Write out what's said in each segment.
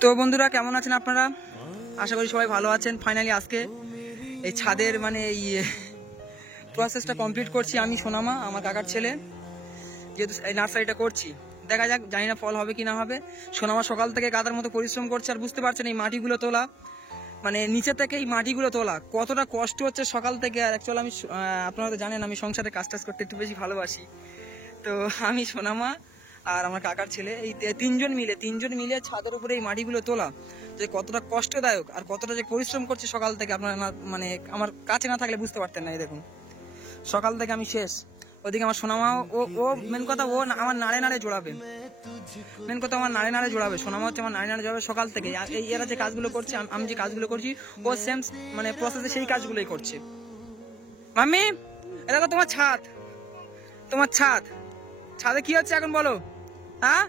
তো বন্ধুরা কেমন আছেন আপনারা? আশা করি সবাই ভালো আছেন। ফাইনালি আজকে এই ছাদের মানে এই প্রসেসটা কমপ্লিট করছি আমি, সোনামা, আমার কাকার ছেলে, যেহেতু এই নার্সারিটা করছি। দেখা যাক, জানি না ফল হবে কি না হবে। সোনামা সকাল থেকে গাদার মতো পরিশ্রম করছে। আর বুঝতে পারছেন এই মাটিগুলো তোলা, মানে নিচে থেকে এই মাটিগুলো তোলা কতটা কষ্ট হচ্ছে সকাল থেকে। আর অ্যাকচুয়ালি আমি, আপনারা তো জানেন, আমি সংসারে কাজ টাজ করতে একটু বেশি ভালোবাসি। তো আমি, সোনামা আর আমার কাকার ছেলে, এই তিনজন মিলে ছাদের উপরে এই মাটিগুলো তোলা যে কতটা কষ্টদায়ক আর কতটা যে পরিশ্রম করছে সকাল থেকে, আপনারা মানে আমার কাছে না থাকলে বুঝতে পারতেন না। এই দেখুন, সকাল থেকে আমি শেষ। ওদিকে আমার সোনামা, ও মেন কথা, ও আমার নাড়ে জোড়াবে। সোনামা হচ্ছে আমার নাড়ে জোড়াবে সকাল থেকে। আর এরা যে কাজগুলো করছে, আমি যে কাজগুলো করছি, ও সেম মানে প্রসেসে সেই কাজগুলোই করছে। মাম্মি, এটা তো তোমার ছাদ। ছাদে কি হচ্ছে এখন বলো? হ্যাঁ,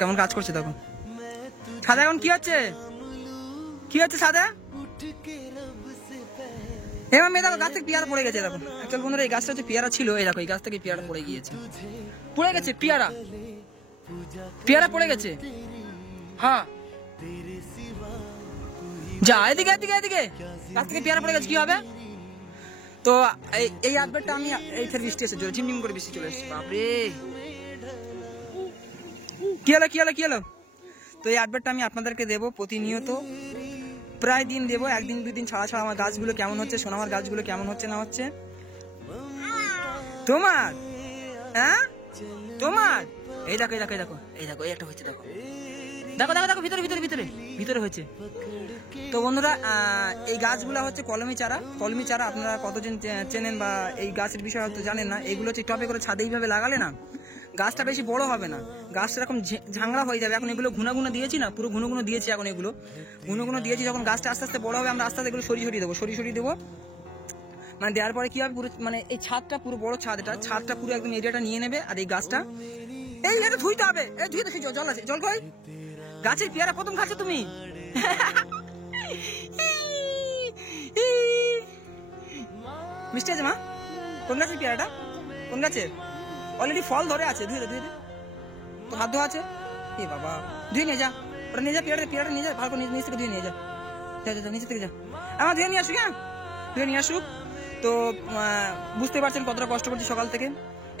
কেমন কাজ করছে তখন ছাদে? এখন কি হচ্ছে ছাদে? হ্যাঁ মাম্মি, দেখো গাছ থেকে পেয়ারা পড়ে গেছে। দেখো অ্যাকচুয়ালি বন্ধুরা, এই গাছটা হচ্ছে পেয়ারা ছিল। এই দেখো, এই গাছ থেকে পেয়ারা পড়ে গেছে। পেয়ারা পড়ে গেছে। হ্যাঁ, যা এদিকে গাছ থেকে পেয়ারা পড়ে গেছে, কি হবে? তো এই আপডেটটা আমি, এই ফের বৃষ্টি এসে জোরে ঝিমঝিম করে বৃষ্টি চলে এসেছে। বাপরে, কি হলো? তো এই আপডেটটা আমি আপনাদেরকে দেবো প্রতিনিয়ত, প্রায় দিন দেবো, একদিন দুদিন ছাড়া আমার গাছগুলো কেমন হচ্ছে, সোনামার গাছগুলো কেমন হচ্ছে না হচ্ছে। তোমার, হ্যাঁ তোমার, এই দেখো এই একটা হচ্ছে। দেখো ভিতরে হয়েছে। তো বন্ধুরা, এই গাছগুলা হচ্ছে কলমি চারা। আপনারা কতজন চেনেন বা এই গাছের বিষয়ে হয়তো জানেন না। এইগুলো হচ্ছে টবে করে ছাদে এইভাবে লাগালে না, গাছটা বেশি বড় হবে না, গাছটা এরকম ঝাংড়া হয়ে যাবে। এখন এগুলো ঘুনা দিয়েছি না, পুরো ঘুনো দিয়েছি। এখন এগুলো ঘুনো দিয়েছি, যখন গাছটা আস্তে আস্তে বড় হবে, আমরা আস্তে আস্তে এগুলো সরিয়ে দেবো। মানে দেওয়ার পরে কি হবে, পুরো মানে এই ছাদটা, পুরো বড় ছাদটা পুরো একদম এরিয়াটা নিয়ে নেবে। আর এই গাছটা, এটা ধুইতে হবে, ধুইতে জল আছে, জল কই? গাছের পেয়ারা প্রথম খাচ্ছ তুমি? মিষ্টি আছে মা? কোন গাছের পেয়ারাটা? কোন গাছের? অলরেডি ফল ধরে আছে। ধুয়ে দে, তো হাত ধোয়া আছে। এ বাবা, ধুয়ে নিয়ে যা, ওটা নিয়ে যা, পেয়ারাটা নিয়ে যা, ভালো করে নিচ থেকে ধুয়ে নিয়ে যা, নিচে থেকে যা। আমার ধুয়ে নিয়ে আসুক। তো বুঝতে পারছেন কতটা কষ্ট করছি সকাল থেকে।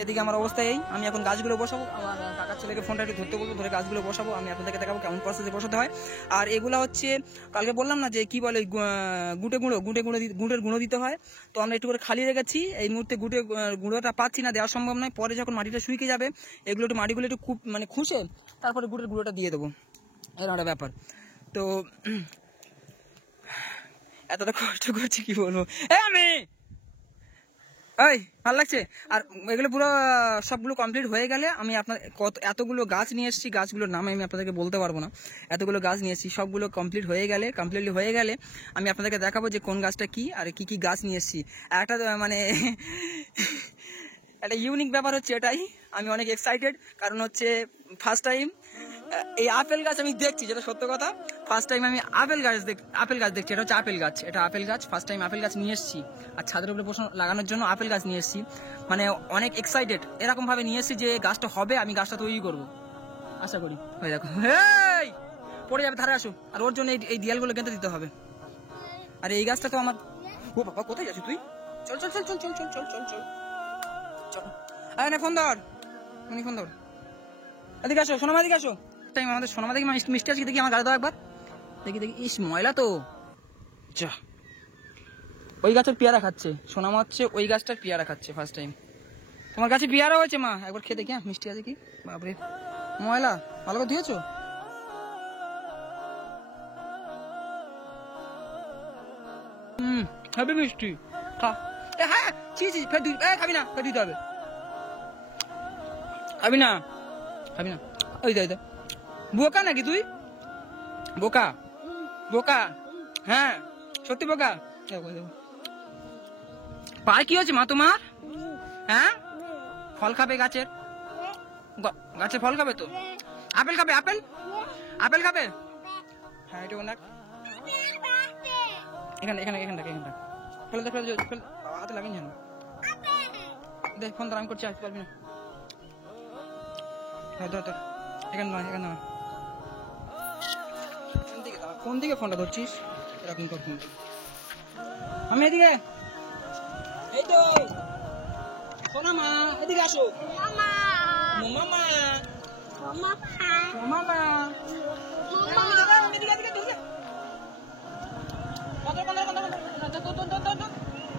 এদিকে আমার অবস্থা এই, আমি এখন গাছগুলো বসাবো। আমার কাকার ছেলেকে ফোনটা একটু ধরতে বলবো, ধরে গাছগুলো বসাবো। আমি আপনাদেরকে দেখাবো কেমন প্রসেসে বসাতে হয়। আর এগুলো হচ্ছে, কালকে বললাম না যে কি বলে, গুঁড়ের গুঁড়ো দিতে হয়। তো আমরা একটু করে খালি রেখেছি। এই মুহূর্তে গুঁড়োটা পাচ্ছি না, দেওয়া সম্ভব নয়। পরে যখন মাটিটা শুকিয়ে যাবে, মাটিগুলো একটু খুব মানে খুশে তারপরে গুঁড়োটা দিয়ে দেবো, এরকম একটা ব্যাপার। তো এতটা কষ্ট করছি কি বলবো। আমি ভালো লাগছে। আর এগুলো পুরো সবগুলো কমপ্লিট হয়ে গেলে আমি এতগুলো গাছ নিয়ে এসেছি, গাছগুলোর নাম আমি আপনাদেরকে বলতে পারবো না। এতগুলো গাছ নিয়ে এসেছি, সবগুলো কমপ্লিটলি হয়ে গেলে আমি আপনাদেরকে দেখাবো যে কোন গাছটা কি আর কি গাছ নিয়ে এসেছি। একটা মানে একটা ইউনিক ব্যাপার হচ্ছে এটাই, আমি অনেক এক্সাইটেড। কারণ হচ্ছে ফার্স্ট টাইম এই আপেল গাছ আমি দেখছি, যেটা সত্য কথা। ফার্স্ট টাইম আমি আপেল গাছ দেখছি। এটা হচ্ছে আপেল গাছ। ফার্স্ট টাইম আপেল গাছ নিয়ে এসেছি, আর ছাদের উপরে লাগানোর জন্য আপেল গাছ নিয়ে এসেছি। মানে অনেক এক্সাইটেড, এরকম ভাবে নিয়ে এসেছি যে গাছটা হবে, আমি গাছটা তৈরি করবো, আশা করি। হয়ে দেখো, পড়ে যাবে, ধারে আসো। আর ওর জন্য এই দেয়ালগুলো কেটে দিতে হবে। আর এই গাছটা তো আমার, ও বাবা, কোথায় যাচ্ছিস তুই? চল, ফোন ধর, এদিকে আসো, সোনামা, এদিকে আসো। আমাদের সোনামা দেখি মিষ্টি আছে, দেখি আমার গাড়ি দাও একবার, দেখি। ইস, ময়লা তো। যা, ওই গাছের পেয়ারা খাচ্ছে সোনামা, হচ্ছে ওই গাছটার পেয়ারা খাচ্ছে ফার্স্ট টাইম। তোমার কাছে পেয়ারা হয়েছে মা, একবার খেয়ে দেখি। মিষ্টি আছে কি? বাপরে, ময়লা, ভালো করে ধুয়েছো? হবে মিষ্টি, খা। হ্যাঁ, খাবি না, ফের দিতে হবে। খাবি না। ওই দে, বোকা নাকি তুই? বোকা, হ্যাঁ সত্যি বোকা। পায়ে কি হয়েছে মা তোমার? হ্যাঁ, ফল খাবে গাছের? গাছের ফল খাবে তো? আপেল খাবে? আপেল আপেল খাবে? হ্যাঁ, এটা ওনার এখানে এখানে এখানটা এখানটা ফেলে দে, ফেলে দে, ফেলে হাতে লাগিয়ে জানো। দেখ ফোন ধর, আমি করছি, আসতে পারবি না। হ্যাঁ ধর ধর, এখানে নয়, এখানে নয়। কোন দিকে ফোনটা ধরছিস? এরকম কর ফোন। আমি এদিকে, এই তো শোনা মা, এদিকে আসো। মামা মামা মামা মামা এদিকে এদিকে এদিকে। কত কত কত কত ধর ধর ধর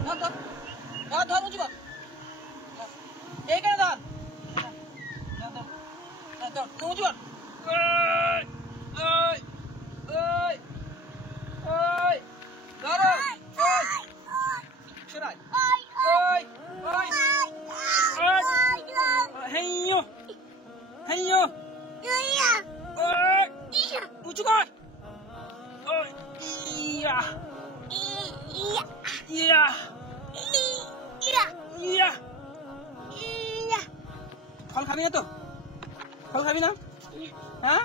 ধর ধর ধর ধর উঁচু কর। এইখানে ধর ধর ধর ধর উঁচু কর। ওই ওই ওই ধরো, সরাই, ওই ওই হেইয়ো হেইয়ো, ওই উঁচু কর। ওই ইয়া ইয়া ইয়া। ফল খাবি না তো? ফল খাবি না? হ্যাঁ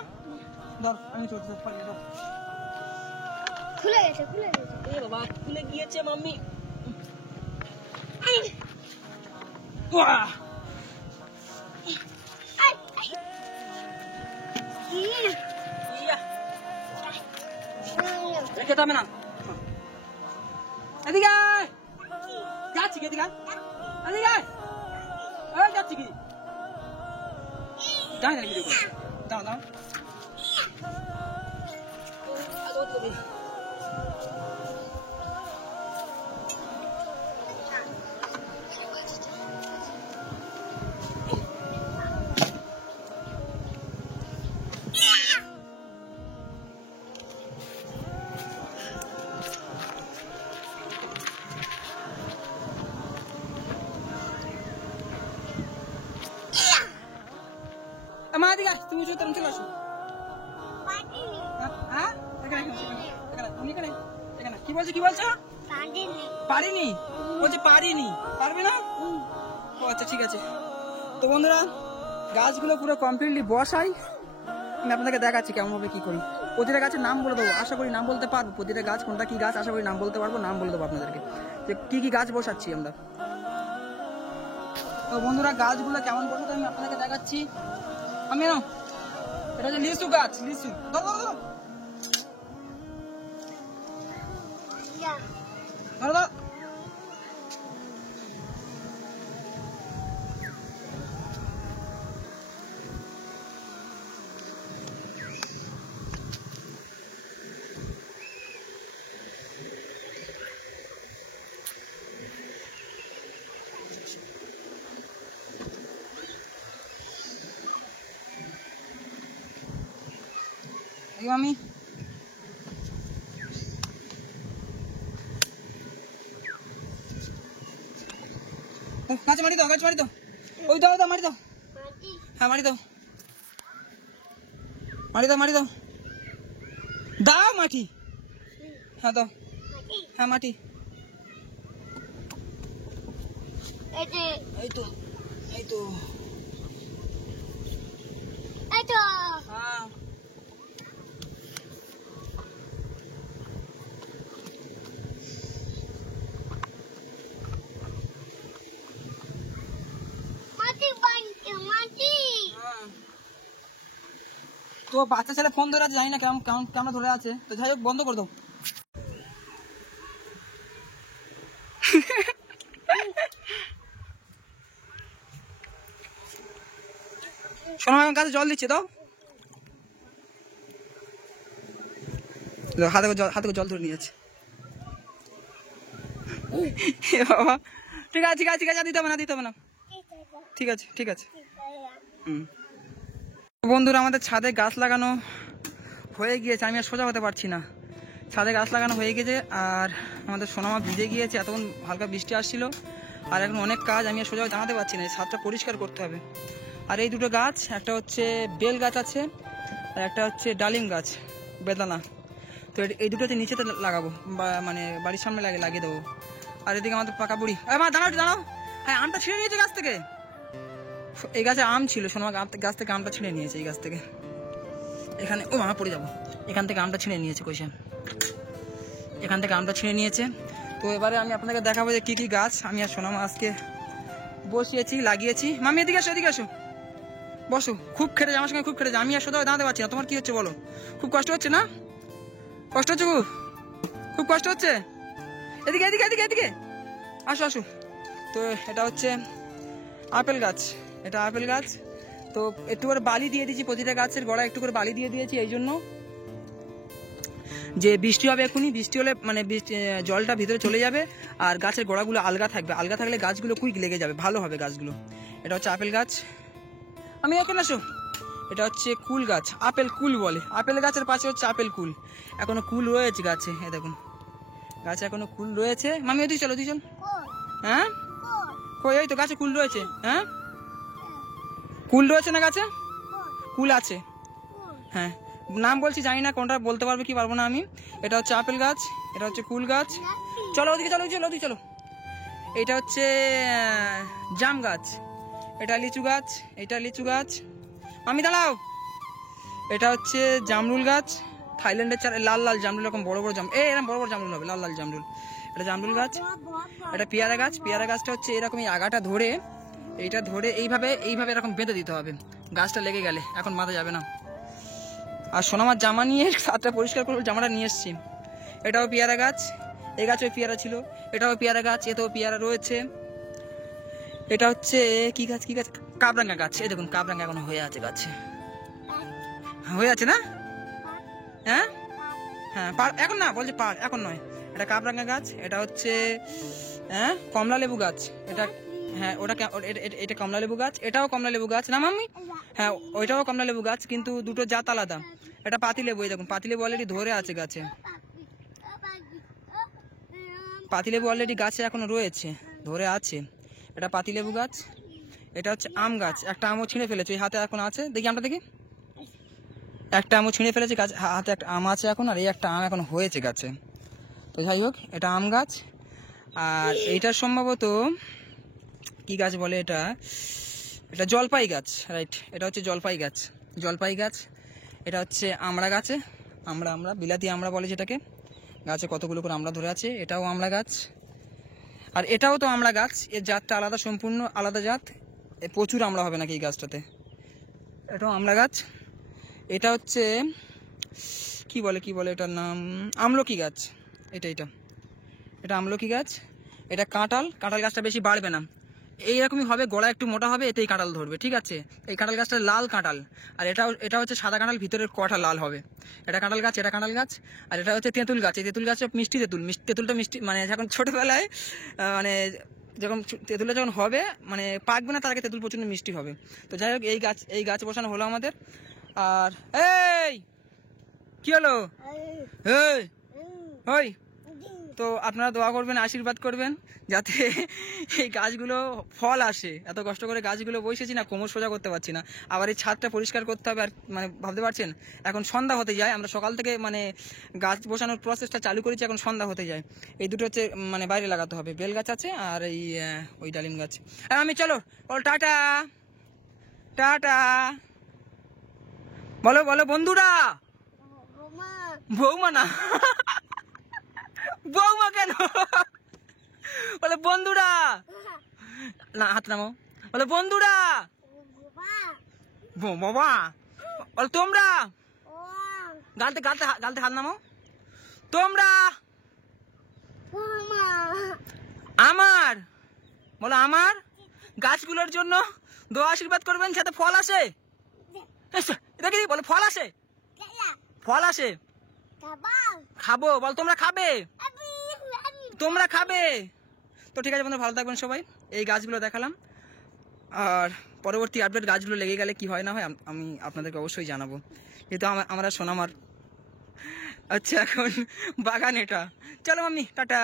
ধর, আমি চলছি, ফল ধর। খুলে গেছে, খুলে গেছে। এ বাবা, খুলে গিয়েছে মাম্মি। খেতে হবে না, এদিকে যাচ্ছি কি? এদিকে এদিকে যাচ্ছি কি? যাই না ভিডিও করে, দাও দাও। মা এদিকে আস, তুমি চলে চলে আসো। হ্যাঁ এখানে এখানে তুমি এখানে এখানে কি বলছো? কি বলছো? পারিনি বলছে, পারিনি, পারবে না? ও আচ্ছা ঠিক আছে। তো বন্ধুরা, গাছগুলো পুরো কমপ্লিটলি বসাই, আমি আপনাদেরকে দেখাচ্ছি কেমন ভাবে কি করি। প্রতিটা গাছের নাম বলে দেবো, আশা করি নাম বলতে পারবো। প্রতিটা গাছ কোনটা কি গাছ আশা করি নাম বলতে পারবো, নাম বলে দেবো আপনাদেরকে যে কি কি গাছ বসাচ্ছি আমরা। তো বন্ধুরা, গাছগুলো কেমন বসাতে আমি আপনাদেরকে দেখাচ্ছি। আমি না, এটা হচ্ছে লিচু গাছ, লিচু। ধরো ধরো ধরো ধরো। আমি গাছ মারি দাও, গাছ মারি দাও, ওই দাও দাও, মারি দাও। হ্যাঁ মারি দাও, মারি দাও, মারি দাও, দাও মাটি। হ্যাঁ দাও, হ্যাঁ মাটি। এই তো এই তো এই তো হ্যাঁ। তো বাচ্চা ছেলে ফোন ধরে আছে, জানি না কেমন কেমন কেমন ধরে আছে। তো যাই হোক, বন্ধ করে দাও। শোনো, আমার কাছে জল দিচ্ছে, দাও। হাতে করে জল ধরে নিয়েছে। বাবা ঠিক আছে ঠিক আছে ঠিক আছে, দিতে হবে না, দিতে হবে না। ঠিক আছে ঠিক আছে। বন্ধুরা, আমাদের ছাদে গাছ লাগানো হয়ে গিয়েছে, আমি আর সোজা হতে পারছি না। ছাদে গাছ লাগানো হয়ে গেছে, আর আমাদের সোনামা ভিজে গিয়েছে, এতক্ষণ হালকা বৃষ্টি আসছিল। আর এখন অনেক কাজ, আমি আর সোজা দাঁড়াতে পারছি না, এই ছাদটা পরিষ্কার করতে হবে। আর এই দুটো গাছ, একটা হচ্ছে বেল গাছ আছে, আর একটা হচ্ছে ডালিম গাছ, বেদানা। তো এই দুটো হচ্ছে নিচেতে লাগাবো, বা মানে বাড়ির সামনে লাগিয়ে দেবো। আর এদিকে আমাদের পাকা বুড়ি। মা দাঁড়াও একটু দাঁড়াও। হ্যাঁ আমটা ছিঁড়ে নিয়েছে গাছ থেকে। এই গাছে আম ছিল, সোনামা গাছ থেকে আমটা ছিঁড়ে নিয়েছে। এই গাছ থেকে এখানে, ও মা পড়ে যাবো, এখান থেকে আমটা ছিঁড়ে নিয়েছে। কইসেন এখান থেকে আমটা ছিঁড়ে নিয়েছে। তো এবারে আমি আপনাদেরকে দেখাবো যে কী কী গাছ আমি আর সোনামা আজকে বসিয়েছি, লাগিয়েছি। মামি এদিকে আসো, এদিকে আসো, বসো। খুব খেটে যায় আমার সঙ্গে, খুব খেটে যায়। আমি আর সোজা দাঁড়াতে পারছি না। তোমার কি হচ্ছে বলো? খুব কষ্ট হচ্ছে না? কষ্ট হচ্ছে খুব? খুব কষ্ট হচ্ছে? এদিকে এদিকে এদিকে এদিকে আসো আসো। তো এটা হচ্ছে আপেল গাছ, এটা আপেল গাছ। তো একটু করে বালি দিয়ে দিয়েছি, প্রতিটা গাছের গোড়ায় একটু করে বালি দিয়ে দিয়েছি এই জন্য যে বৃষ্টি হবে এখনই, বৃষ্টি হলে মানে জলটা ভিতরে চলে যাবে আর গাছের গোড়াগুলো আলগা থাকবে। আলগা থাকলে গাছগুলো কুইক লেগে যাবে, ভালো হবে গাছগুলো। এটা হচ্ছে আপেল গাছ। আমি এখানে আসো। এটা হচ্ছে কুল গাছ, আপেল কুল বলে। আপেল গাছের পাশে হচ্ছে আপেল কুল। এখনো কুল রয়েছে গাছে, এই দেখুন গাছে এখনো কুল রয়েছে। মামি ওদিকে চলো, ওদিকে চল। হ্যাঁ কই? এই তো গাছে কুল রয়েছে। হ্যাঁ কুল রয়েছে না গাছে? কুল আছে। হ্যাঁ নাম বলছি, জানি না কোনটা বলতে পারবে কি পারবো না আমি। এটা হচ্ছে আপেল গাছ, এটা হচ্ছে কুল গাছ। চলো ওদিকে চলো, চলো ওদিকে চলো। এটা হচ্ছে জাম গাছ, এটা লিচু গাছ, এটা লিচু গাছ। আমি দাঁড়াও। এটা হচ্ছে জামরুল গাছ, থাইল্যান্ডের লাল লাল জামরুল, এরকম বড় বড় এরকম বড় বড় জামরুল হবে, লাল লাল জামরুল। এটা জামরুল গাছ। এটা পেয়ারা গাছ। পেয়ারা গাছটা হচ্ছে এরকম এই আগাটা ধরে, এইটা ধরে এইভাবে এইভাবে এরকম বেঁধে দিতে হবে, গাছটা লেগে গেলে এখন বাঁধা যাবে না। আর সোনামার জামা নিয়ে ছাদটা পরিষ্কার করে জামাটা নিয়ে এসছি। এটাও পেয়ারা গাছ, এই গাছও পেয়ারা ছিল। এটাও পেয়ারা গাছ, এতেও পেয়ারা রয়েছে। এটা হচ্ছে কি গাছ, কি গাছ? কাবরাঙ্গা গাছ। এই দেখুন কাবরাঙ্গা এখন হয়ে আছে গাছে, হয়ে আছে না? হ্যাঁ হ্যাঁ এখন না বলছে পার, এখন নয়। এটা কাবরাঙ্গা গাছ। এটা হচ্ছে কমলা লেবু গাছ। এটা হ্যাঁ ওটা এটা কমলা লেবু গাছ। এটাও কমলা লেবু গাছ না মাম্মি? হ্যাঁ ওইটাও কমলা লেবু গাছ, কিন্তু দুটো জাত আলাদা। এটা পাতি লেবু। এই দেখুন পাতি লেবু অলরেডি ধরে আছে গাছে, পাতি লেবু অলরেডি গাছে এখনো রয়েছে, ধরে আছে। এটা পাতি লেবু গাছ। এটা হচ্ছে আম গাছ। একটা আমও ছিঁড়ে ফেলেছে, ওই হাতে এখন আছে, দেখি আমটা দেখি। একটা আমও ছিঁড়ে ফেলেছে গাছ, হাতে একটা আম আছে এখন, আর এই একটা আম এখন হয়েছে গাছে। তো যাই হোক এটা আম গাছ। আর এইটার সম্ভবত কি গাছ বলে এটা, এটা জলপাই গাছ, রাইট। এটা হচ্ছে জলপাই গাছ, জলপাই গাছ। এটা হচ্ছে আমড়া গাছে, আমরা বিলাতি আমড়া বলে যেটাকে। গাছে কতগুলো করে আমড়া ধরে আছে। এটাও আমড়া গাছ। আর এটাও তো আমড়া গাছ, এর জাতটা আলাদা, সম্পূর্ণ আলাদা জাত। প্রচুর আমড়া হবে নাকি এই গাছটাতে। এটাও আমড়া গাছ। এটা হচ্ছে কি বলে এটার নাম, আমলকি গাছ। এটা আমলকি গাছ। এটা কাঁঠাল গাছটা বেশি বাড়বে না, এইরকমই হবে, গোড়া একটু মোটা হবে, এতেই কাঁঠাল ধরবে, ঠিক আছে। এই কাঁঠাল গাছটা লাল কাঁঠাল। আর এটা হচ্ছে সাদা কাঁঠাল, ভিতরের কটা লাল হবে। এটা কাঁঠাল গাছ, এটা কাঁঠাল গাছ। আর এটা হচ্ছে তেঁতুল গাছ। এই তেঁতুল গাছ মিষ্টি তেঁতুল, তেঁতুলটা মিষ্টি, মানে যখন ছোটবেলায় মানে যখন তেঁতুলটা যখন হবে মানে পাকবে না তার আগে তেঁতুল প্রচণ্ড মিষ্টি হবে। তো যাই হোক এই গাছ বসানো হলো আমাদের। আর এই কি হলো, ওই তো আপনারা দোয়া করবেন, আশীর্বাদ করবেন যাতে এই গাছগুলো ফল আসে। এত কষ্ট করে গাছগুলো বসেছি না, কোমর সোজা করতে পারছি না। আবার এই ছাদটা পরিষ্কার করতে হবে। আর মানে ভাবতে পারছেন এখন সন্ধ্যা হতে যায়, আমরা সকাল থেকে মানে গাছ বসানোর প্রসেসটা চালু করেছি, এখন সন্ধ্যা হতে যায়। এই দুটো হচ্ছে মানে বাইরে লাগাতে হবে, বেল গাছ আছে আর এই ওই ডালিম গাছ। আর আমি চলো বলো টাটা, টাটা বলো, বলো বন্ধুরা। বৌমা না, বৌমা কেন বলে বন্ধুরা, না হাত নামো, বলে বন্ধুরা। বাবা বল তোমরা, গালতে গালতে গালতে হাত নামো। তোমরা আমার, বলো আমার গাছগুলোর জন্য দোয়া আশীর্বাদ করবেন যাতে ফল আসে। দেখি বলে ফল আসে, ফল আসে। খাবো, বল তোমরা খাবে, তোমরা খাবে। তো ঠিক আছে বন্ধু, ভালো থাকবেন সবাই। এই গাছগুলো দেখালাম, আর পরবর্তী আপডেট গাছগুলো লেগে গেলে কি হয় না হয় আমি আপনাদেরকে অবশ্যই জানাবো। যেহেতু আমরা সোনামার আচ্ছা এখন বাগান এটা। চলো মাম্মি টাটা।